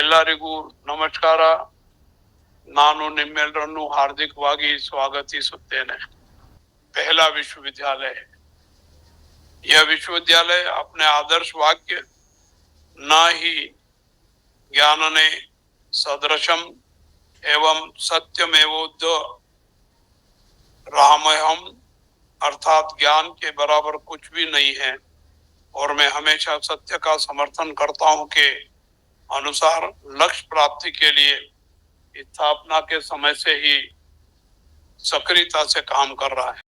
ಎಲ್ಲರಿಗೂ ನಮಸ್ಕಾರ. ನಾನು ನಿಮ್ಮೆಲ್ಲರನ್ನು ಹಾರ್ದಿಕವಾಗಿ स्वागतिಸುತ್ತೇನೆ. पहला विश्वविद्यालय, यह विश्वविद्यालय अपने आदर्श वाक्य न ही ज्ञानने सदृशम एवं सत्यमेवोद रामयम अर्थात ज्ञान के बराबर कुछ भी नहीं है, और मैं हमेशा सत्य का समर्थन करता हूं के अनुसार लक्ष्य प्राप्ति के लिए स्थापना के समय से ही सक्रियता से काम कर रहा है.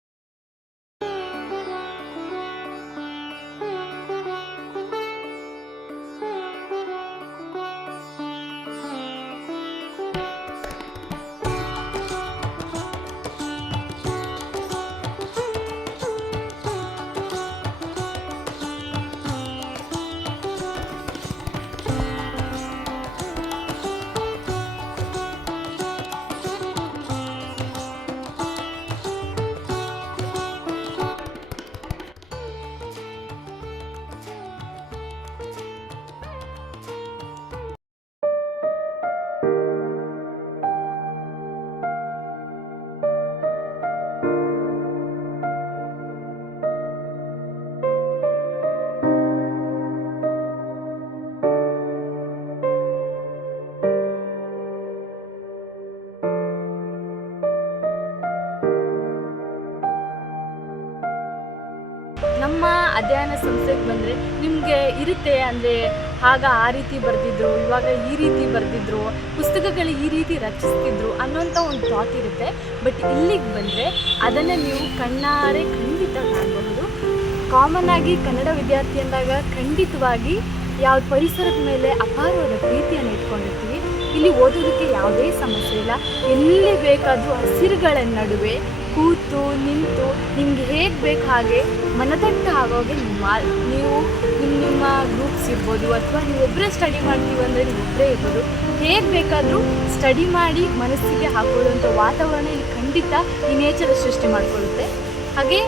ನಮ್ಮ ಅಧ್ಯಯನ ಸಂಸ್ಥೆಗೆ ಬಂದರೆ ನಿಮಗೆ ಇರುತ್ತೆ ಅಂದರೆ ಆಗ ಆ ರೀತಿ ಬರೆದಿದ್ರು, ಇವಾಗ ಈ ರೀತಿ ಬರೆದಿದ್ರು, ಪುಸ್ತಕಗಳು ಈ ರೀತಿ ರಚಿಸ್ತಿದ್ರು ಅನ್ನೋಂಥ ಒಂದು ಥಾಟ್ ಇರುತ್ತೆ. ಬಟ್ ಇಲ್ಲಿಗೆ ಬಂದರೆ ಅದನ್ನು ನೀವು ಕಣ್ಣಾರೆ ಖಂಡಿತ ಕಾಣಬಹುದು. ಕಾಮನ್ ಆಗಿ ಕನ್ನಡ ವಿದ್ಯಾರ್ಥಿ ಅಂದಾಗ ಖಂಡಿತವಾಗಿ ಯಾವ ಪರಿಸರದ ಮೇಲೆ ಅಪಾರವಾದ ಪ್ರೀತಿಯನ್ನು ಇಟ್ಕೊಂಡಿರ್ತೀವಿ. ಇಲ್ಲಿ ಓದೋದಕ್ಕೆ ಯಾವುದೇ ಸಮಸ್ಯೆ ಇಲ್ಲ. ಎಲ್ಲಿ ಬೇಕಾದರೂ ಹಸಿರುಗಳ ನಡುವೆ ಕೂತು ನಿಂತು ನಿಮ್ಗೆ ಹೇಗೆ ಬೇಕು ಹಾಗೆ ಮನದಟ್ಟು ಆಗೋಗೆ ನೀವು ನಿಮ್ಮ ಗ್ರೂಪ್ಸ್ ಇರ್ಬೋದು, ಅಥವಾ ನೀವು ಒಬ್ಬರೇ ಸ್ಟಡಿ ಮಾಡ್ತೀವಿ ಅಂದರೆ ನೀವು ಒಬ್ಬರೇ ಇರ್ಬೋದು. ಹೇಗೆ ಬೇಕಾದರೂ ಸ್ಟಡಿ ಮಾಡಿ ಮನಸ್ಸಿಗೆ ಹಾಕೊಳ್ಳುವಂಥ ವಾತಾವರಣ ಇಲ್ಲಿ ಖಂಡಿತ ಈ ನೇಚರ್ ಸೃಷ್ಟಿ ಮಾಡಿಕೊಳ್ಳುತ್ತೆ. ಹಾಗೆ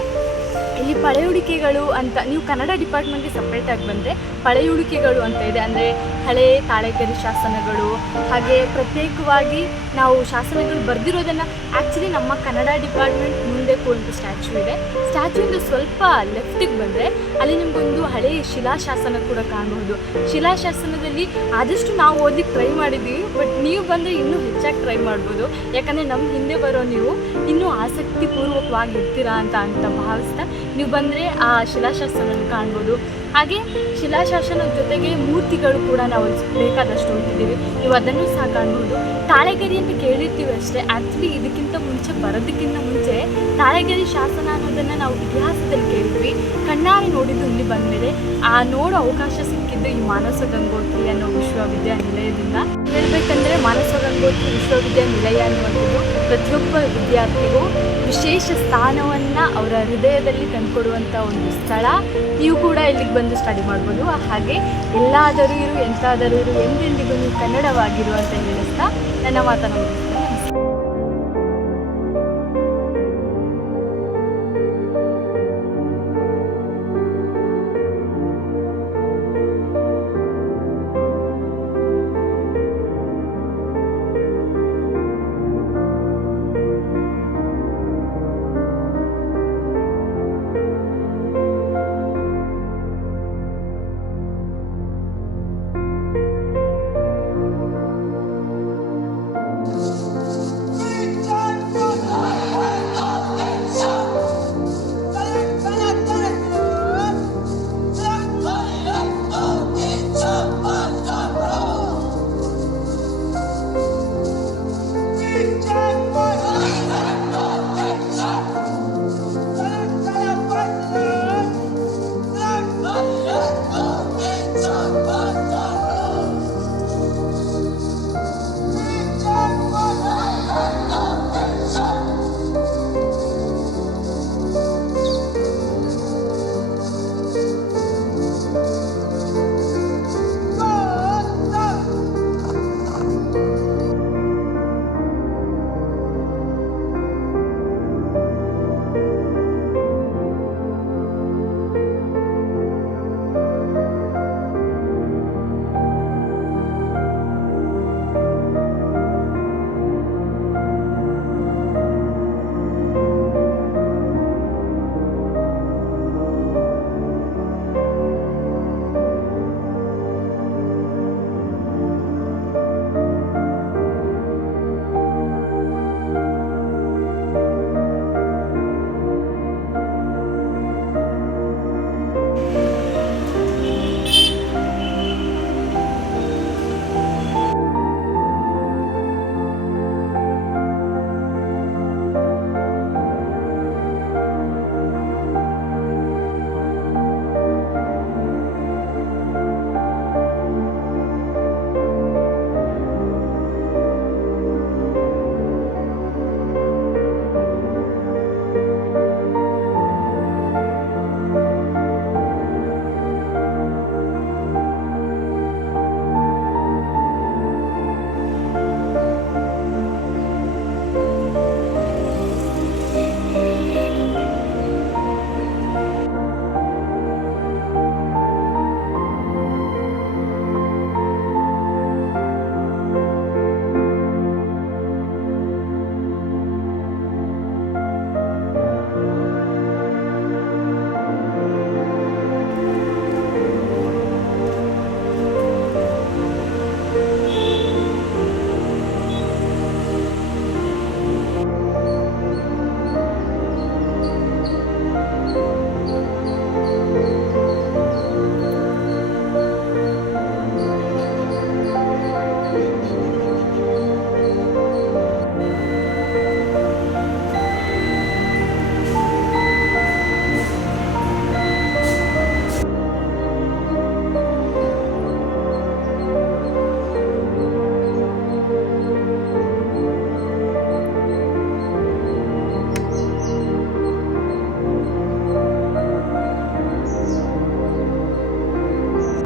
ಇಲ್ಲಿ ಪಳೆಯುಳಿಕೆಗಳು ಅಂತ ನೀವು ಕನ್ನಡ ಡಿಪಾರ್ಟ್ಮೆಂಟ್ಗೆ ಸಪ್ರೇಟಾಗಿ ಬಂದರೆ ಪಳೆಯುಳಿಕೆಗಳು ಅಂತ ಇದೆ. ಅಂದರೆ ಹಳೆ ತಾಳೆಗರಿ ಶಾಸನಗಳು, ಹಾಗೆ ಪ್ರತ್ಯೇಕವಾಗಿ ನಾವು ಶಾಸನಗಳು ಬರೆದಿರೋದನ್ನು ಆ್ಯಕ್ಚುಲಿ ನಮ್ಮ ಕನ್ನಡ ಡಿಪಾರ್ಟ್ಮೆಂಟ್ ಮುಂದೆ ಒಂದು ಸ್ಟ್ಯಾಚ್ಯೂ ಇದೆ. ಸ್ಟ್ಯಾಚ್ಯೂಯಿಂದ ಸ್ವಲ್ಪ ಲೆಫ್ಟಿಗೆ ಬಂದರೆ ಅಲ್ಲಿ ನಿಮಗೊಂದು ಹಳೆ ಶಿಲಾಶಾಸನ ಕೂಡ ಕಾಣಬಹುದು. ಶಿಲಾಶಾಸನದಲ್ಲಿ ಆದಷ್ಟು ನಾವು ಓದಲಿಕ್ಕೆ ಟ್ರೈ ಮಾಡಿದ್ದೀವಿ, ಬಟ್ ನೀವು ಬಂದರೆ ಇನ್ನೂ ಹೆಚ್ಚಾಗಿ ಟ್ರೈ ಮಾಡ್ಬೋದು. ಯಾಕಂದರೆ ನಮ್ಮ ಹಿಂದೆ ಬರೋ ನೀವು ಇನ್ನೂ ಆಸಕ್ತಿಪೂರ್ವಕವಾಗಿ ಇರ್ತೀರಾ ಅಂತ ಭಾವಿಸ್ತಾ ನೀವು ಬಂದರೆ ಆ ಶಿಲಾಶಾಸನ ಕಾಣ್ಬೋದು. ಹಾಗೆ ಶಿಲಾಶಾಸನದ ಜೊತೆಗೆ ಮೂರ್ತಿಗಳು ಕೂಡ ನಾವು ಬೇಕಾದಷ್ಟು ಓದಿದ್ದೀವಿ, ನೀವು ಅದನ್ನು ಸಹ ಕಾಣ್ಬೋದು. ತಾಳೆಗರಿ ಅಂತ ಕೇಳಿರ್ತೀವಿ ಅಷ್ಟೇ. ಆ್ಯಕ್ಚುಲಿ ಇದಕ್ಕಿಂತ ಮುಂಚೆ ಬರೋದಕ್ಕಿಂತ ಮುಂಚೆ ತಾಳೆಗರಿ ಶಾಸನ ಅನ್ನೋದನ್ನು ನಾವು ಇತಿಹಾಸದಲ್ಲಿ ಕೇಳಿದ್ವಿ. ಕಣ್ಣಾರೆ ನೋಡಿದ್ದು ಇಲ್ಲಿ ಬಂದಮೇಲೆ ಆ ನೋಡೋ ಅವಕಾಶ ಸಿಕ್ಕಿದ್ದು ಈ ಮಾನಸ ಗಂಗೋತ್ರಿ ಅನ್ನೋ ವಿಶ್ವವಿದ್ಯಾನಿಲಯದಿಂದ. ಹೇಳಬೇಕಂದ್ರೆ ಮಾನಸ ಗಂಗೋತ್ರಿ ವಿಶ್ವವಿದ್ಯಾನಿಲಯ ಅನ್ನುವಂಥದ್ದು ಪ್ರತಿಯೊಬ್ಬ ವಿದ್ಯಾರ್ಥಿಗೂ ವಿಶೇಷ ಸ್ಥಾನವನ್ನು ಅವರ ಹೃದಯದಲ್ಲಿ ತಂದುಕೊಡುವಂಥ ಒಂದು ಸ್ಥಳ. ನೀವು ಕೂಡ ಇಲ್ಲಿಗೆ ಬಂದು ಸ್ಟಡಿ ಮಾಡ್ಬೋದು. ಹಾಗೆ ಎಲ್ಲಾದರೂ ಇರು ಎಂತಾದರೂ ಇರು ಎಂದೆಂದಿಗೂ ನೀವು ಕನ್ನಡವಾಗಿರು ಅಂತ ಹೇಳಿಸ್ತಾ ನನ್ನ ಮಾತನ್ನು Thank you.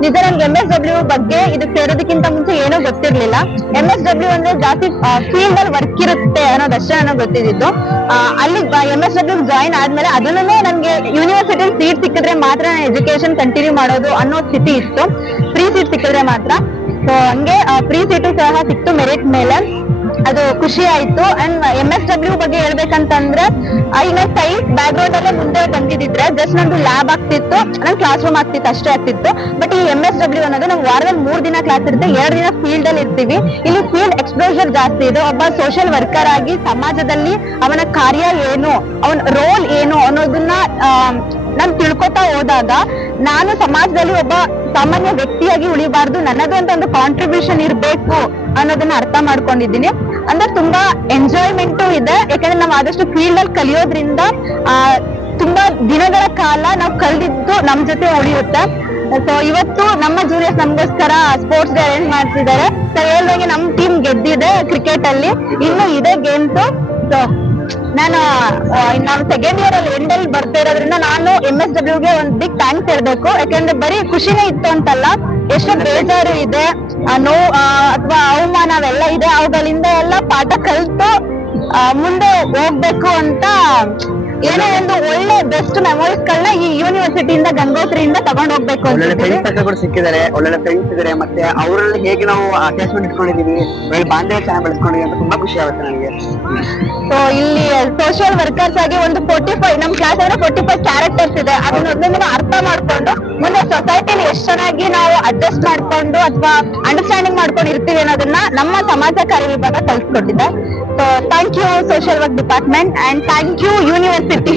ನಿಜ ನನ್ಗೆ MSW ಬಗ್ಗೆ ಇದಕ್ಕೆ ಸೇರೋದಕ್ಕಿಂತ ಮುಂಚೆ ಏನೂ ಗೊತ್ತಿರ್ಲಿಲ್ಲ. MSW ಅಂದ್ರೆ ಜಾಸ್ತಿ ಫೀಲ್ಡ್ ಅಲ್ಲಿ ವರ್ಕ್ ಇರುತ್ತೆ ಅನ್ನೋದಷ್ಟೇ ನನಗೆ ಗೊತ್ತಿದ್ದು. ಅಲ್ಲಿ MSW ಜಾಯಿನ್ ಆದ್ಮೇಲೆ ಅದನ್ನೇ ನನ್ಗೆ ಯೂನಿವರ್ಸಿಟಿ ಸೀಟ್ ಸಿಕ್ಕಿದ್ರೆ ಮಾತ್ರ ನಾನು ಎಜುಕೇಶನ್ ಕಂಟಿನ್ಯೂ ಮಾಡೋದು ಅನ್ನೋ ಸ್ಥಿತಿ ಇತ್ತು. ಫ್ರೀ ಸೀಟ್ ಸಿಕ್ಕಿದ್ರೆ ಮಾತ್ರ. ಸೊ ಹಂಗೆ ಫ್ರೀ ಸೀಟು ಸಹ ಸಿಕ್ತು ಮೆರಿಟ್ ಮೇಲೆ. ಅದು ಖುಷಿ ಆಯ್ತು. ಅಂಡ್ MSW ಬಗ್ಗೆ ಹೇಳ್ಬೇಕಂತಂದ್ರೆ ಈಗ ಸೈನ್ಸ್ ಬ್ಯಾಕ್ ಗ್ರೌಂಡ್ ಅಲ್ಲೇ ಮುಂದೆ ಬಂದಿದ್ರೆ ಜಸ್ಟ್ ನಂದು ಲ್ಯಾಬ್ ಆಗ್ತಿತ್ತು, ನನ್ ಕ್ಲಾಸ್ ರೂಮ್ ಆಗ್ತಿತ್ತು ಅಷ್ಟೇ ಆಗ್ತಿತ್ತು. ಬಟ್ ಈ MSW ಅನ್ನೋದು ನಾವು ವಾರದಲ್ಲಿ 3 ದಿನ ಕ್ಲಾಸ್ ಇರುತ್ತೆ, 2 ದಿನ ಫೀಲ್ಡ್ ಅಲ್ಲಿ ಇರ್ತೀವಿ. ಇಲ್ಲಿ ಫೀಲ್ಡ್ ಎಕ್ಸ್ಪೋಜರ್ ಜಾಸ್ತಿ ಇದೆ. ಒಬ್ಬ ಸೋಷಿಯಲ್ ವರ್ಕರ್ ಆಗಿ ಸಮಾಜದಲ್ಲಿ ಅವನ ಕಾರ್ಯ ಏನು, ಅವನ ರೋಲ್ ಏನು ಅನ್ನೋದನ್ನ ನಾನು ತಿಳ್ಕೊತಾ ಹೋದಾಗ ನಾನು ಸಮಾಜದಲ್ಲಿ ಒಬ್ಬ ಸಾಮಾನ್ಯ ವ್ಯಕ್ತಿಯಾಗಿ ಉಳಿಬಾರ್ದು, ನನ್ನದು ಅಂತ ಒಂದು ಕಾಂಟ್ರಿಬ್ಯೂಷನ್ ಇರ್ಬೇಕು ಅನ್ನೋದನ್ನ ಅರ್ಥ ಮಾಡ್ಕೊಂಡಿದ್ದೀನಿ. ಅಂದ್ರೆ ತುಂಬಾ ಎಂಜಾಯ್ಮೆಂಟು ಇದೆ, ಯಾಕಂದ್ರೆ ನಾವು ಆದಷ್ಟು ಫೀಲ್ಡ್ ಅಲ್ಲಿ ಕಲಿಯೋದ್ರಿಂದ ತುಂಬಾ ದಿನಗಳ ಕಾಲ ನಾವು ಕಳೆದಿದ್ದು ನಮ್ ಜೊತೆ ಉಳಿಯುತ್ತೆ. ಸೊ ಇವತ್ತು ನಮ್ಮ ಜೂನಿಯರ್ಸ್ ನಮ್ಗೋಸ್ಕರ ಸ್ಪೋರ್ಟ್ಸ್ ಡೇ ಅರೇಂಜ್ ಮಾಡ್ತಿದ್ದಾರೆ. ಸೊ ಹೇಳ್ದಂಗೆ ನಮ್ ಟೀಮ್ ಗೆದ್ದಿದೆ ಕ್ರಿಕೆಟ್ ಅಲ್ಲಿ, ಇನ್ನು ಇದೆ ಗೇಮ್ಸ್. ಸೊ ನಾನು ಸೆಕೆಂಡ್ ಇಯರ್ ಅಲ್ಲಿ ಎಂಡ್ ಅಲ್ಲಿ ಬರ್ತಾ ಇರೋದ್ರಿಂದ ನಾನು MSW ಗೆ ಒಂದ್ ಬಿಗ್ ಥ್ಯಾಂಕ್ಸ್ ಹೇಳ್ಬೇಕು. ಯಾಕಂದ್ರೆ ಬರೀ ಖುಷಿನೇ ಇತ್ತು ಅಂತಲ್ಲ, ಎಷ್ಟೋ ಬೇಜಾರು ಇದೆ, ನೋವು ಅಥವಾ ಅವಮಾನ ಅವೆಲ್ಲ ಇದೆ. ಅವುಗಳಿಂದ ಎಲ್ಲ ಪಾಠ ಕಲಿತು ಮುಂದೆ ಹೋಗ್ಬೇಕು ಅಂತ ಏನೋ ಒಂದು ಒಳ್ಳೆ ಬೆಸ್ಟ್ ಮೆಮೊರೀಸ್ ಗಳನ್ನ ಈ ಯೂನಿವರ್ಸಿಟಿಯಿಂದ ಗಂಗೋತ್ರಿಯಿಂದ ತಗೊಂಡ್ ಹೋಗ್ಬೇಕು ಅಂತ ಸಿಕ್ಕಿದ್ದಾರೆ. ಒಳ್ಳೆ ಫ್ರೆಂಡ್ಸ್ ಇದಾರೆ, ಮತ್ತೆ ಅವರಲ್ಲಿ ಹೇಗೆ ನಾವು ಅಟ್ಯಾಚ್ಮೆಂಟ್ ಇಟ್ಕೊಂಡಿದೀವಿ, ಒಳ್ಳೆ ಬಾಂಧವ್ಯ ಚೆನ್ನಾಗಿ ಬೆಳೆಸ್ಕೊಂಡಿದೀವಿ ಅಂತ ತುಂಬಾ ಖುಷಿ ಆಗುತ್ತೆ ನನಗೆ. ಸೊ ಇಲ್ಲಿ ಸೋಷಿಯಲ್ ವರ್ಕರ್ಸ್ ಆಗಿ ಒಂದು 45 ನಮ್ ಕ್ಲಾಸ್ ಅಂದ್ರೆ 45 ಕ್ಯಾರೆಕ್ಟರ್ಸ್ ಇದೆ. ಅದನ್ನ ಅರ್ಥ ಮಾಡ್ಕೊಂಡು ಮುಂದೆ ಸೊಸೈಟಿಲಿ ಎಷ್ಟು ಚೆನ್ನಾಗಿ ನಾವು ಅಡ್ಜಸ್ಟ್ ಮಾಡ್ಕೊಂಡು ಅಥವಾ ಅಂಡರ್ಸ್ಟ್ಯಾಂಡಿಂಗ್ ಮಾಡ್ಕೊಂಡು ಇರ್ತೀವಿ ಅನ್ನೋದನ್ನ ನಮ್ಮ ಸಮಾಜ ಕಾರ್ಯ ವಿಭಾಗ ಕಲ್ಸ್ಕೊಟ್ಟಿದೆ. So thank you social work department and thank you university.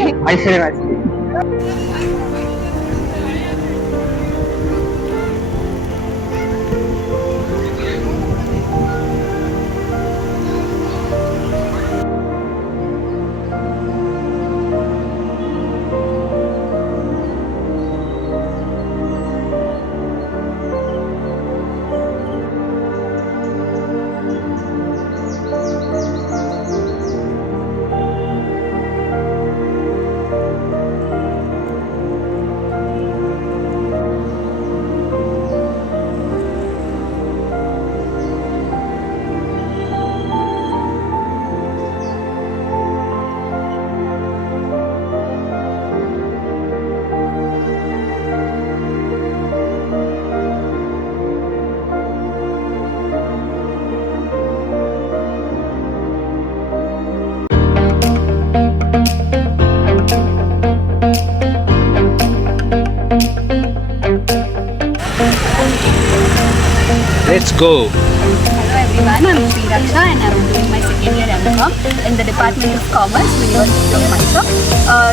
Let's go. Hello everyone, I'm Sri Raksha and I'm doing my second year MCom in the Department of Commerce, University of Mysore.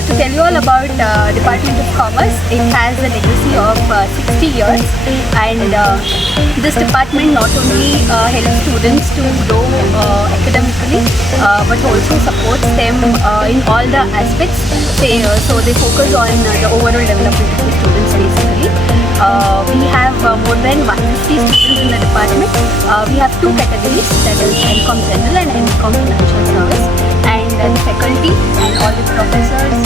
To tell you all about Department of Commerce, it has a legacy of 60 years and this department not only helps students to grow academically but also supports them in all the aspects. So they focus on the overall development of the students basically. We have more than 150 students in the department. We have 2 categories, that is MCom General and MCom Financial Service. And the faculty and all the professors,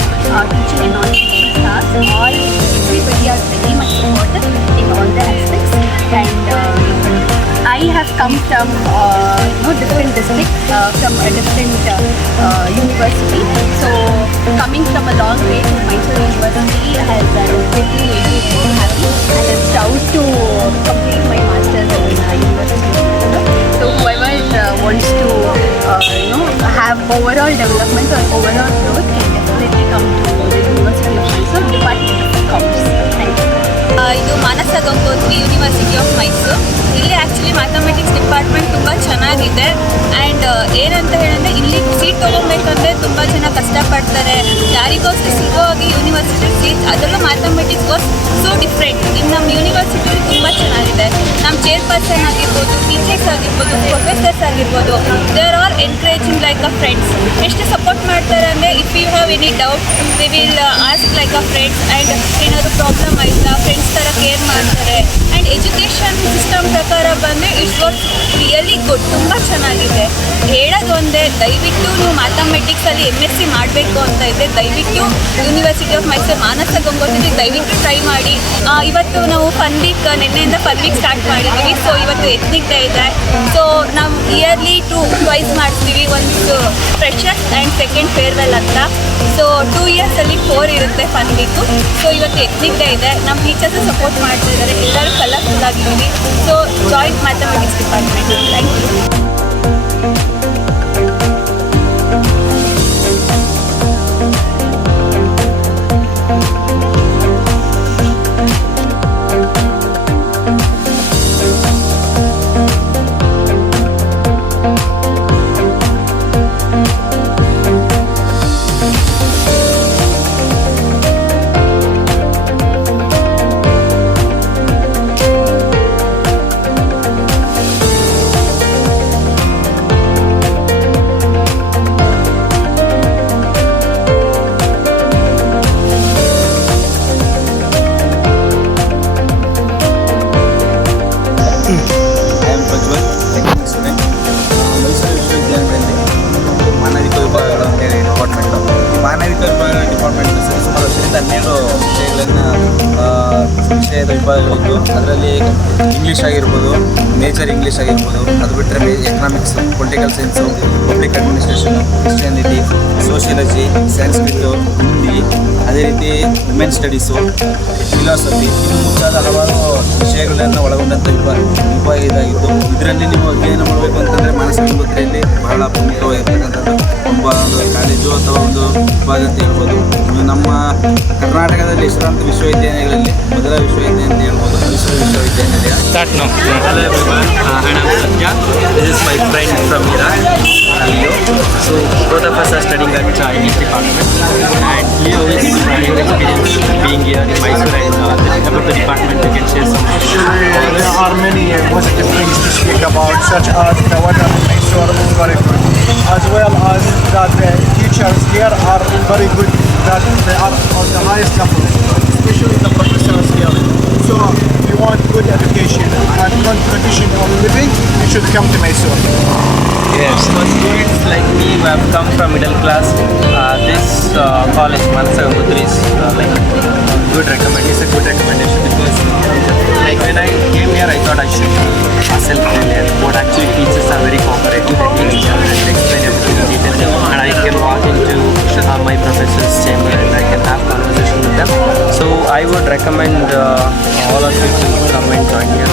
teaching and non-teaching staff, everybody are very much supportive in all the aspects. And I have come from different districts, from a different university. So coming from a long way to Mysore University has definitely made me very happy, and I'm proud to complete my masters in University of Mysore. So whoever wants to have overall development or overall growth can definitely come to the University of Mysore, Department of Commerce. Thank you. ಇದು ಮಾನಸ Gangotri university of Mysuru. ಇಲ್ಲಿ actually mathematics department ತುಂಬ ಚೆನ್ನಾಗಿದೆ. ಆ್ಯಂಡ್ ಏನಂತ ಹೇಳಿದ್ರೆ ಇಲ್ಲಿ ಸೀಟ್ ತೊಗೊಬೇಕಂದ್ರೆ ತುಂಬ ಜನ ಕಷ್ಟಪಡ್ತಾರೆ. ಯಾರಿಗೋಸ್ಕರ ಸಿಗೋವಾಗಿ ಯೂನಿವರ್ಸಿಟಿ ಸೀಟ್, ಅದರಲ್ಲೂ ಮ್ಯಾಥಮೆಟಿಕ್ಸ್ ವಾಸ್ ಸೋ ಡಿಫ್ರೆಂಟ್. ಇನ್ನು ನಮ್ಮ ಯೂನಿವರ್ಸಿಟಿ ತುಂಬ ಚೆನ್ನಾಗಿದೆ. ನಮ್ಮ ಚೇರ್ಪರ್ಸನ್ ಆಗಿರ್ಬೋದು, ಟೀಚರ್ಸ್ ಆಗಿರ್ಬೋದು, ಪ್ರೊಫೆಸರ್ಸ್ ಆಗಿರ್ಬೋದು, they are all encouraging like a friends. ಎಷ್ಟು ಸಪೋರ್ಟ್ ಮಾಡ್ತಾರೆ ಅಂದರೆ if you have any doubt we will ask like a friends and ಏನಾದರೂ ಪ್ರಾಬ್ಲಮ್ ಆಯಿತಾ ಫ್ರೆಂಡ್ಸ್ ಥರ ಕೇರ್ ಮಾಡ್ತಾರೆ. ಆ್ಯಂಡ್ ಎಜುಕೇಷನ್ ಸಿಸ್ಟಮ್ ಪ್ರಕಾರ ಬಂದರೆ ಇಟ್ಸ್ ವಾಸ್ ರಿಯಲಿ ಗುಡ್, ತುಂಬ ಚೆನ್ನಾಗಿದೆ. ಹೇಳೋದು ಒಂದೇ, ದಯವಿಟ್ಟು ನೀವು ಮ್ಯಾಥಮೆಟಿಕ್ಸಲ್ಲಿ MSc ಮಾಡಬೇಕು ಅಂತ ಇದ್ದರೆ ದಯವಿಟ್ಟು ಯೂನಿವರ್ಸಿಟಿ ಆಫ್ ಮೈಸೂರು ಮಾನಸ ಗಂಗೋತ್ರಿ ದಯವಿಟ್ಟು ಟ್ರೈ ಮಾಡಿ. ಇವತ್ತು ನಾವು ಫನ್ ವೀಕ್, ನಿನ್ನೆಯಿಂದ ಫನ್ ವೀಕ್ ಸ್ಟಾರ್ಟ್ ಮಾಡಿದ್ದೀವಿ. ಸೊ ಇವತ್ತು ಎತ್ನಿಕ್ ಡೇ ಇದೆ. ಸೊ ನಾವು ಇಯರ್ಲಿ ಟ್ವೈಸ್ ಮಾಡ್ತೀವಿ, ಒಂದು ಫ್ರೆಶರ್ಸ್ ಆ್ಯಂಡ್ ಸೆಕೆಂಡ್ ಫೇರ್ವೆಲ್ ಅಂತ. ಸೊ 2 ಇಯರ್ಸಲ್ಲಿ 4 ಇರುತ್ತೆ ಫನ್ ವೀಕು. ಸೊ ಇವತ್ತು ಎತ್ನಿಕ್ ಡೇ ಇದೆ, ನಮ್ಮ ಟೀಚರ್ಸ್ ಸಪೋರ್ಟ್ ಮಾಡ್ತಾ ಇದ್ದಾರೆ, ಎಲ್ಲರೂ ಕಲರ್ಫುಲ್ ಆಗಿದ್ದೀವಿ. So joint mathematics department. Thank you. ವಿಷಯದ ವಿಭಾಗಗಳಿದ್ದು ಅದರಲ್ಲಿ ಇಂಗ್ಲೀಷ್ ಆಗಿರ್ಬೋದು, ನೇಚರ್ ಇಂಗ್ಲೀಷ್ ಆಗಿರ್ಬೋದು, ಅದು ಬಿಟ್ಟರೆ economics, political science, public administration, Christianity, sociology, Sanskrit, ಹಿಂದಿ, ಅದೇ ರೀತಿ ವುಮೆನ್ ಸ್ಟಡೀಸು, ಫಿಲಾಸಫಿ, ಇನ್ನು ಮುಂತಾದ ಹಲವಾರು ವಿಷಯಗಳನ್ನು ಒಳಗೊಂಡಂಥ ವಿಭಾಗ ಇದಾಗಿದ್ದು, ಇದರಲ್ಲಿ ನೀವು ಅಧ್ಯಯನ ಮಾಡಬೇಕು ಅಂತಂದರೆ ಮಾನಸ ಗಂಗೋತ್ರಿಯಲ್ಲಿ ಬಹಳ ಪ್ರಮುಖವಾಗಿರ್ತಕ್ಕಂಥದ್ದು ಒಂದು ಕಾಲೇಜು ಅಥವಾ ಒಂದು ವಿಭಾಗ ಅಂತ ಹೇಳ್ಬೋದು. ನಮ್ಮ ಕರ್ನಾಟಕದಲ್ಲಿ ಹೆಸರಾಂತ ವಿಶ್ವವಿದ್ಯಾಲಯಗಳಲ್ಲಿ ಮೊದಲ ವಿಶ್ವವಿದ್ಯಾಲಯ ಅಂತ ಹೇಳ್ಬೋದು ಮೈಸೂರು ವಿಶ್ವವಿದ್ಯಾನಿಲಯ. Start now. Hello everyone, and I'm Satya. This is my friend from Iraq, Leo. So both of us are studying at English department, and Leo is your experience being here in Mysore, and about the department you can share some. There are many positive things to speak about, such as the weather in Mysore is very good, as well as that the teachers here are very good, that they are on the highest level, especially the professors here. So if you want good education and good condition of living, you should come to Mysore. Yes. For students like me who have come from middle class, this college Manasa Gangotri is like good recommend. It's a good recommendation because like when I came here, I thought I should self-reliant. What actually teachers are very cooperative. They teach each other and explain everything in detail, and I can walk into my professor's chamber and I can have conversation with them. So I would recommend all of you to come and join here.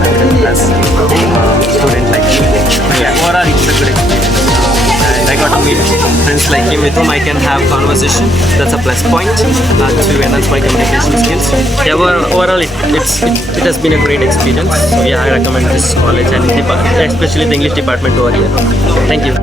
Middle class student like me. But yeah, overall it's a good experience. And I got to meet friends like him with whom I can have conversation. That's a plus point to enhance my communication skills. Yeah, overall it has been a great experience. So yeah, I recommend this college and especially the English department over here. Thank you.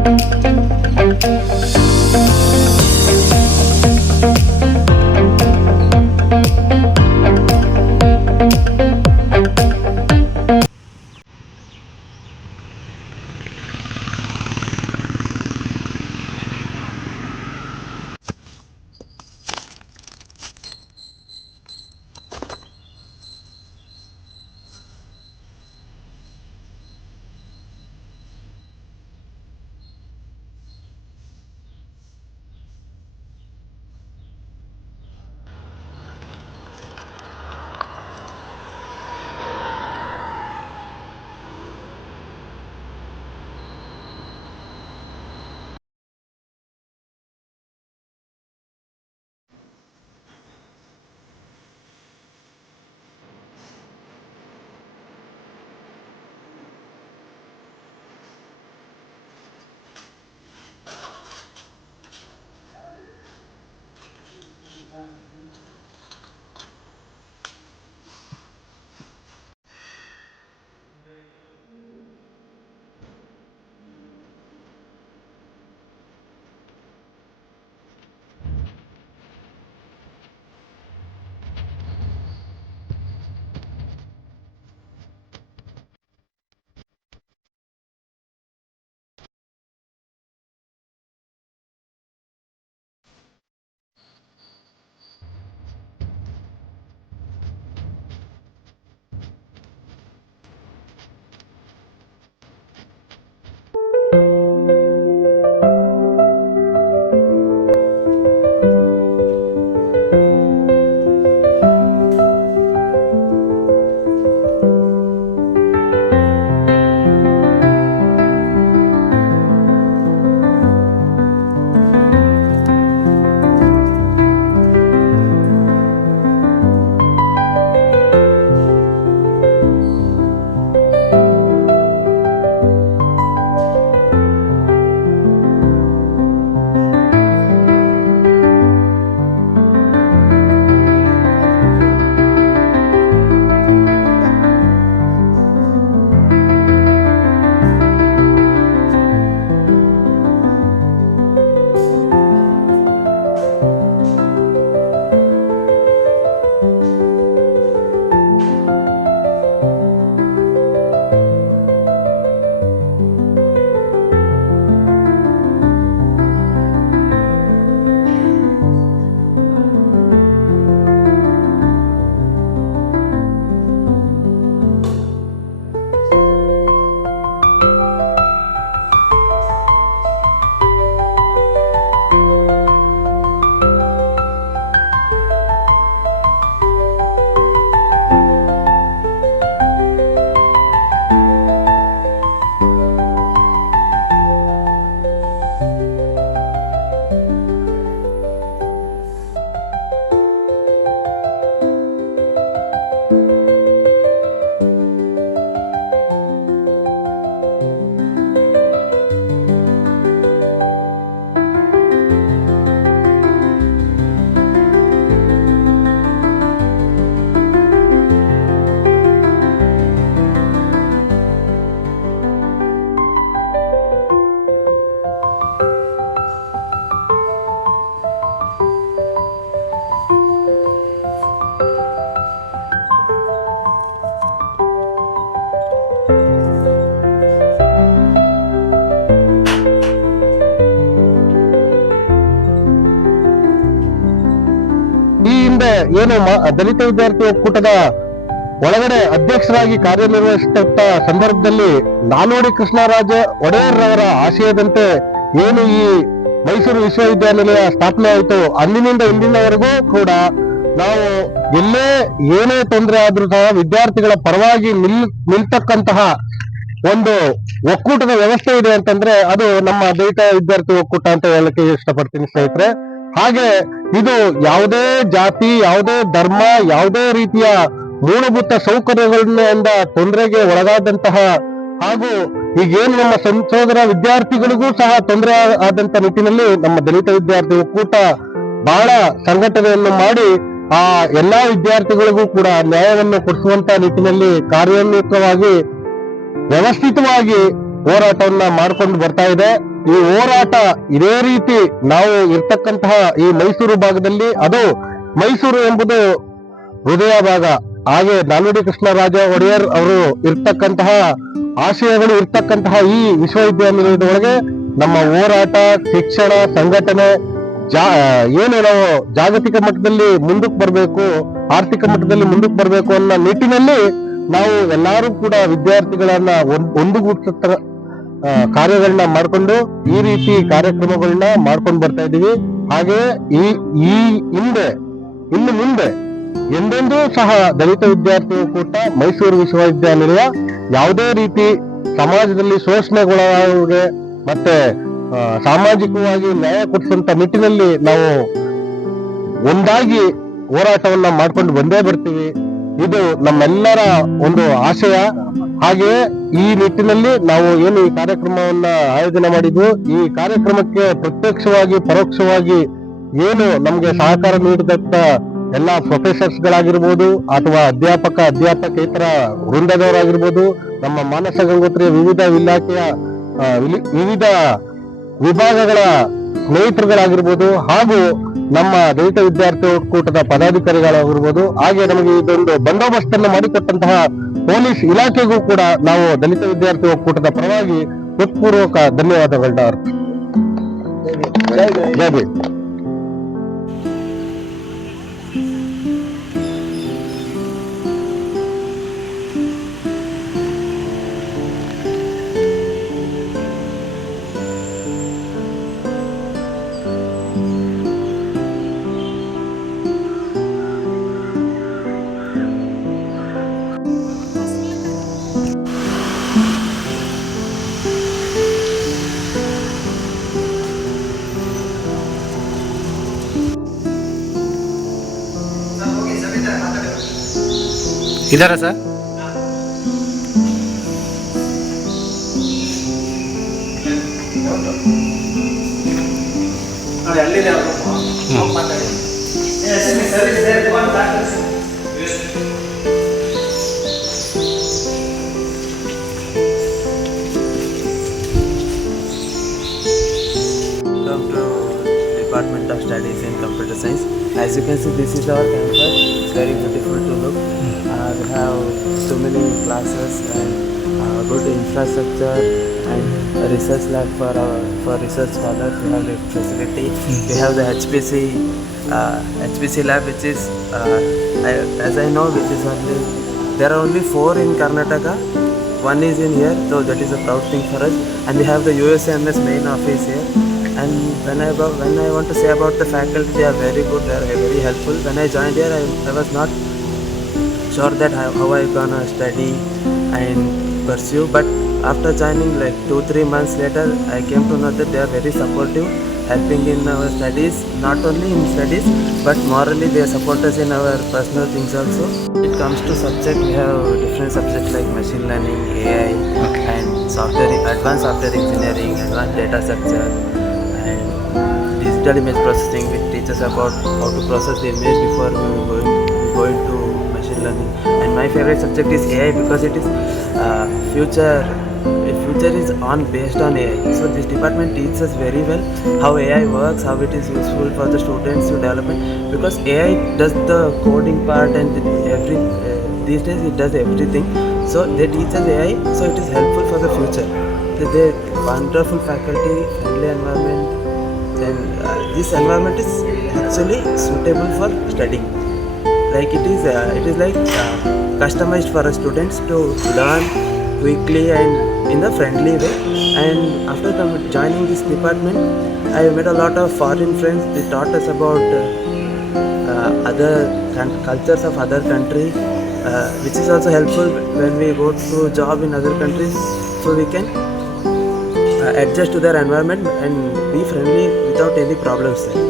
ಏನು ದಲಿತ ವಿದ್ಯಾರ್ಥಿ ಒಕ್ಕೂಟದ ಒಳಗಡೆ ಅಧ್ಯಕ್ಷರಾಗಿ ಕಾರ್ಯನಿರ್ವಹಿಸಿದ ಸಂದರ್ಭದಲ್ಲಿ ನಾಲ್ವಡಿ ಕೃಷ್ಣರಾಜ ಒಡೆಯರ್ ಅವರ ಆಶಯದಂತೆ ಏನು ಈ ಮೈಸೂರು ವಿಶ್ವವಿದ್ಯಾನಿಲಯ ಸ್ಥಾಪನೆ ಆಯಿತು, ಅಂದಿನಿಂದ ಇಂದಿನವರೆಗೂ ಕೂಡ ನಾವು ಎಲ್ಲೇ ಏನೇ ತೊಂದರೆ ಆದ್ರೂ ಸಹ ವಿದ್ಯಾರ್ಥಿಗಳ ಪರವಾಗಿ ನಿಲ್ತಕ್ಕಂತಹ ಒಂದು ಒಕ್ಕೂಟದ ವ್ಯವಸ್ಥೆ ಇದೆ ಅಂತಂದ್ರೆ ಅದು ನಮ್ಮ ದಲಿತ ವಿದ್ಯಾರ್ಥಿ ಒಕ್ಕೂಟ ಅಂತ ಹೇಳಕ್ಕೆ ಇಷ್ಟಪಡ್ತೀನಿ ಸ್ನೇಹಿತರೆ. ಹಾಗೆ ಇದು ಯಾವುದೇ ಜಾತಿ, ಯಾವುದೇ ಧರ್ಮ, ಯಾವುದೇ ರೀತಿಯ ಮೂಲಭೂತ ಸೌಕರ್ಯಗಳಿಂದ ತೊಂದರೆಗೆ ಒಳಗಾದಂತಹ ಹಾಗೂ ಈಗೇನು ನಮ್ಮ ಸೋದರ ವಿದ್ಯಾರ್ಥಿಗಳಿಗೂ ಸಹ ತೊಂದರೆ ಆದಂತ ನಿಟ್ಟಿನಲ್ಲಿ ನಮ್ಮ ದಲಿತ ವಿದ್ಯಾರ್ಥಿ ಒಕ್ಕೂಟ ಬಹಳ ಸಂಘಟನೆಯನ್ನು ಮಾಡಿ ಆ ಎಲ್ಲಾ ವಿದ್ಯಾರ್ಥಿಗಳಿಗೂ ಕೂಡ ನ್ಯಾಯವನ್ನು ಕೊಡಿಸುವಂತ ನಿಟ್ಟಿನಲ್ಲಿ ಕಾರ್ಯೋನ್ಮುಖವಾಗಿ ವ್ಯವಸ್ಥಿತವಾಗಿ ಹೋರಾಟವನ್ನ ಮಾಡ್ಕೊಂಡು ಬರ್ತಾ ಇದೆ. ಈ ಹೋರಾಟ ಇದೇ ರೀತಿ ನಾವು ಇರ್ತಕ್ಕಂತಹ ಈ ಮೈಸೂರು ಭಾಗದಲ್ಲಿ, ಅದು ಮೈಸೂರು ಎಂಬುದು ಹೃದಯ ಭಾಗ, ಹಾಗೆ ನಾಲ್ವಡಿ ಕೃಷ್ಣರಾಜ ಒಡೆಯರ್ ಅವರು ಇರ್ತಕ್ಕಂತಹ ಆಶಯಗಳು ಇರ್ತಕ್ಕಂತಹ ಈ ವಿಶ್ವವಿದ್ಯಾನಿಲಯದ ಒಳಗೆ ನಮ್ಮ ಹೋರಾಟ, ಶಿಕ್ಷಣ, ಸಂಘಟನೆ ಏನು ನಾವು ಜಾಗತಿಕ ಮಟ್ಟದಲ್ಲಿ ಮುಂದಕ್ಕೆ ಬರಬೇಕು, ಆರ್ಥಿಕ ಮಟ್ಟದಲ್ಲಿ ಮುಂದಕ್ಕೆ ಬರಬೇಕು ಅನ್ನೋ ನಿಟ್ಟಿನಲ್ಲಿ ನಾವು ಎಲ್ಲರೂ ಕೂಡ ವಿದ್ಯಾರ್ಥಿಗಳನ್ನ ಒಂದುಗೂಡಿಸ ಕಾರ್ಯಗಳನ್ನ ಮಾಡ್ಕೊಂಡು ಈ ರೀತಿ ಕಾರ್ಯಕ್ರಮಗಳನ್ನ ಮಾಡ್ಕೊಂಡು ಬರ್ತಾ ಇದೀವಿ. ಹಾಗೆ ಈ ಇನ್ನು ಮುಂದೆ ಎಂದೆಂದೂ ಸಹ ದಲಿತ ವಿದ್ಯಾರ್ಥಿ ಒಕ್ಕೂಟ ಮೈಸೂರು ವಿಶ್ವವಿದ್ಯಾನಿಲಯ ಯಾವುದೇ ರೀತಿ ಸಮಾಜದಲ್ಲಿ ಶೋಷಣೆಗೊಳಗೆ ಮತ್ತೆ ಸಾಮಾಜಿಕವಾಗಿ ನ್ಯಾಯ ಕೊಡಿಸುವಂತ ನಿಟ್ಟಿನಲ್ಲಿ ನಾವು ಒಂದಾಗಿ ಹೋರಾಟವನ್ನ ಮಾಡ್ಕೊಂಡು ಬಂದೇ ಬರ್ತೀವಿ. ಇದು ನಮ್ಮೆಲ್ಲರ ಒಂದು ಆಶಯ. ಹಾಗೆ ಈ ನಿಟ್ಟಿನಲ್ಲಿ ನಾವು ಏನು ಈ ಕಾರ್ಯಕ್ರಮವನ್ನ ಆಯೋಜನೆ ಮಾಡಿದ್ವು, ಈ ಕಾರ್ಯಕ್ರಮಕ್ಕೆ ಪ್ರತ್ಯಕ್ಷವಾಗಿ ಪರೋಕ್ಷವಾಗಿ ಏನು ನಮ್ಗೆ ಸಹಕಾರ ನೀಡಿದಂತ ಎಲ್ಲಾ ಪ್ರೊಫೆಸರ್ಸ್ ಗಳಾಗಿರ್ಬೋದು ಅಥವಾ ಅಧ್ಯಾಪಕೇತರ ವೃಂದದವರಾಗಿರ್ಬೋದು, ನಮ್ಮ ಮಾನಸ ಗಂಗೋತ್ರಿಯ ವಿವಿಧ ಇಲಾಖೆಯ ವಿವಿಧ ವಿಭಾಗಗಳ ಸ್ನೇಹಿತರುಗಳಾಗಿರ್ಬೋದು, ಹಾಗೂ ನಮ್ಮ ದಲಿತ ವಿದ್ಯಾರ್ಥಿ ಒಕ್ಕೂಟದ ಪದಾಧಿಕಾರಿಗಳಾಗಿರ್ಬೋದು, ಹಾಗೆ ನಮಗೆ ಇದೊಂದು ಬಂದೋಬಸ್ತನ್ನು ಮಾಡಿಕೊಟ್ಟಂತಹ ಪೊಲೀಸ್ ಇಲಾಖೆಗೂ ಕೂಡ ನಾವು ದಲಿತ ವಿದ್ಯಾರ್ಥಿ ಒಕ್ಕೂಟದ ಪರವಾಗಿ ಹೃತ್ಪೂರ್ವಕ ಧನ್ಯವಾದಗಳನ್ನ ಜೈ ಭೀಮ್. इधर है sir. Welcome to Department of Studies in Computer Science. As you can see, this is our campus. It's very beautiful to look. We have so many classes and good infrastructure and a research lab for research scholars. We have the facility. We have the HPC lab, which is as I know, which is only there are only 4 in Karnataka. One is in here, so that is a proud thing for us. And we have the USMS main office here. And when I want to say about the faculty, they are very good. They are very helpful. When I joined here, I was not sure that how I gonna study and pursue, but after joining like 2-3 months later, I came to know that they are very supportive, helping in our studies, not only in studies but morally they support us in our personal things also. When it comes to subject, we have different subjects like machine learning, AI, and advanced software engineering, advanced data structure, and digital image processing, which teaches about how to process the image before we go into machine learning. And my favorite subject is AI because it is future is based on AI. So this department teaches us very well how AI works, how it is useful for the students to development, because AI does the coding part and these days it does everything. So they teach us AI, so it is helpful for the future. They wonderful faculty, friendly environment. Then this environment is actually suitable for studying. like it is like customized for students to learn quickly and in the friendly way. And after joining this department, I met a lot of foreign friends. They taught us about other cultures of other countries, which is also helpful when we go to job in other countries, so we can adjust to their environment and be friendly without any problems there.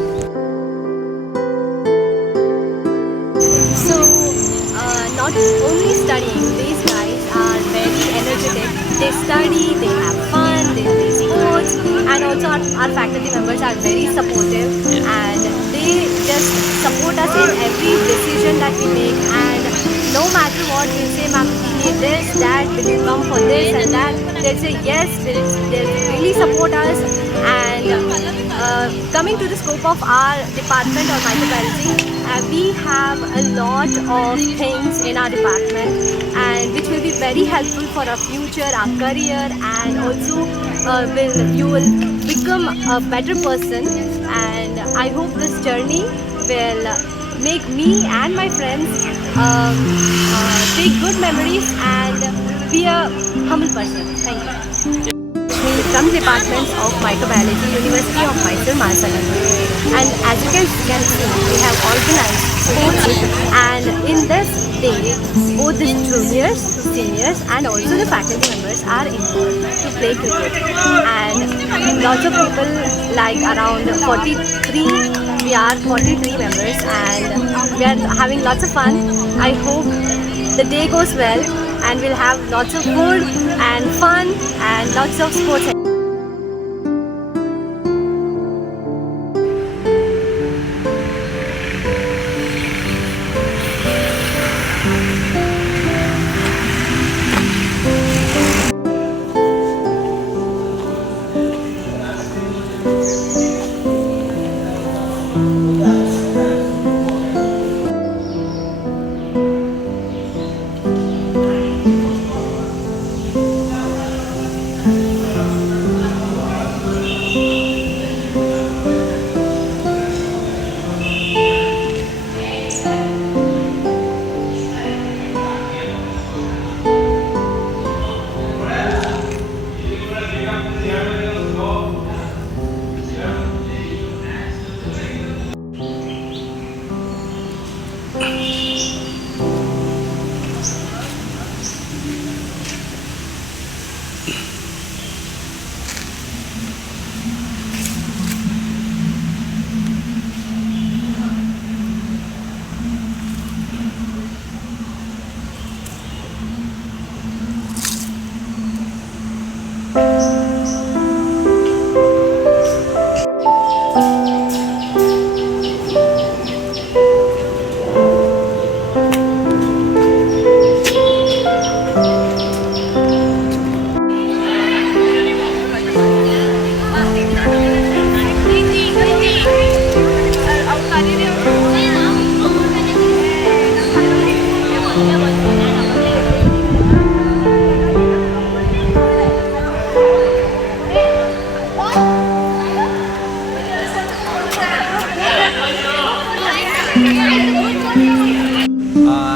So, not only studying, these guys are very energetic. They study, they have fun, they play sports, and also our faculty members are very supportive, and they just support us in every decision that we make. And no matter what we say, ma'am, we need this, that, will you come for this and that, they'll say yes, they'll really support us. And coming to the scope of our department or microbiology, we have a lot of things in our department, and which will be very helpful for our future, our career, and also you will become a better person. And I hope this journey will make me and my friends take good memories and be a humble person. Thank you. From departments of microbiology, University of Mysore, Manasagam. And as you can see, we have organized sports, and in this day, both the juniors, seniors, and also the faculty members are involved to play cricket. And lots of people, like around 43, we are 43 members, and we are having lots of fun. I hope the day goes well, and we'll have lots of food and fun and lots of sports.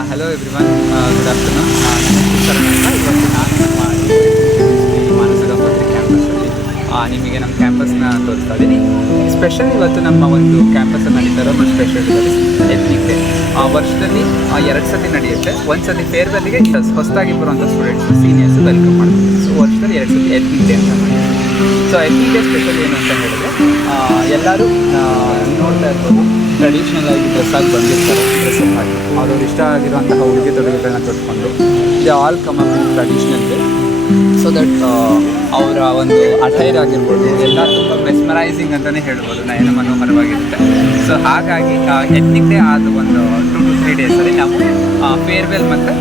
Hello everyone, good afternoon. Manasagangotri ಕ್ಯಾಂಪಸ್ಸಲ್ಲಿ ನಿಮಗೆ ನಮ್ಮ ಕ್ಯಾಂಪಸ್ನ ತೋರಿಸ್ತಾ ಇದ್ದೀನಿ. ಸ್ಪೆಷಲ್ ಇವತ್ತು ನಮ್ಮ ಒಂದು ಕ್ಯಾಂಪಸ್ಸಲ್ಲಿ ನಡೀತಾರೋ ಒಂದು ಸ್ಪೆಷಲ್ ಎಥ್ನಿಕ್ ಡೇ. ವರ್ಷದಲ್ಲಿ 2 ಸತಿ ನಡೆಯುತ್ತೆ. ಒಂದು ಸತಿ ಫೇರ್ವೆಲ್ಗೆ ಹೊಸದಾಗಿ ಬರುವಂಥ ಸ್ಟೂಡೆಂಟ್ಸು ಸೀನಿಯರ್ಸು ವೆಲ್ಕಮ್ ಮಾಡ್ತೀವಿ. ಸೊ ವರ್ಷದಲ್ಲಿ 2 ಸತಿ ಎಥ್ನಿಕ್ ಡೇ ಅಂತ ಮಾಡಿದ್ದೀವಿ. ಸೊ ಎಥ್ನಿಕ್ ಡೇ ಸ್ಪೆಷಲ್ ಏನು ಅಂತ ಹೇಳಿದ್ರೆ ಎಲ್ಲರೂ ನೋಡ್ತಾ ಇರ್ಬೋದು, ಟ್ರೆಡಿಷ್ನಲ್ ಆಗಿ ಡ್ರೆಸ್ಸಾಗಿ ಬಂದಿರ್ತಾರೆ. ಡ್ರೆಸ್ಸಪ್ ಹಾಕಿ ಅವ್ರವ್ರು ಇಷ್ಟ ಆಗಿರುವಂತಹ ಉಡುಗೆ ತೊಡುಗೆಗಳನ್ನ ತೊಟ್ಕೊಂಡು they all come up in traditional way. So that ಅವರ ಒಂದು ಅಟೈರ್ ಆಗಿರ್ಬೋದು ಎಲ್ಲ ತುಂಬ ಮೆಸ್ಮರೈಸಿಂಗ್ ಅಂತಲೇ ಹೇಳ್ಬೋದು, ನಯನ ಮನೋಹರವಾಗಿರುತ್ತೆ. ಸೊ ಹಾಗಾಗಿ ಎಥ್ನಿಕ್ ಡೇ ಆದ ಒಂದು 2 to 3 ಡೇಸಲ್ಲಿ ನಾವು ಫೇರ್ವೆಲ್ ಮತ್ತು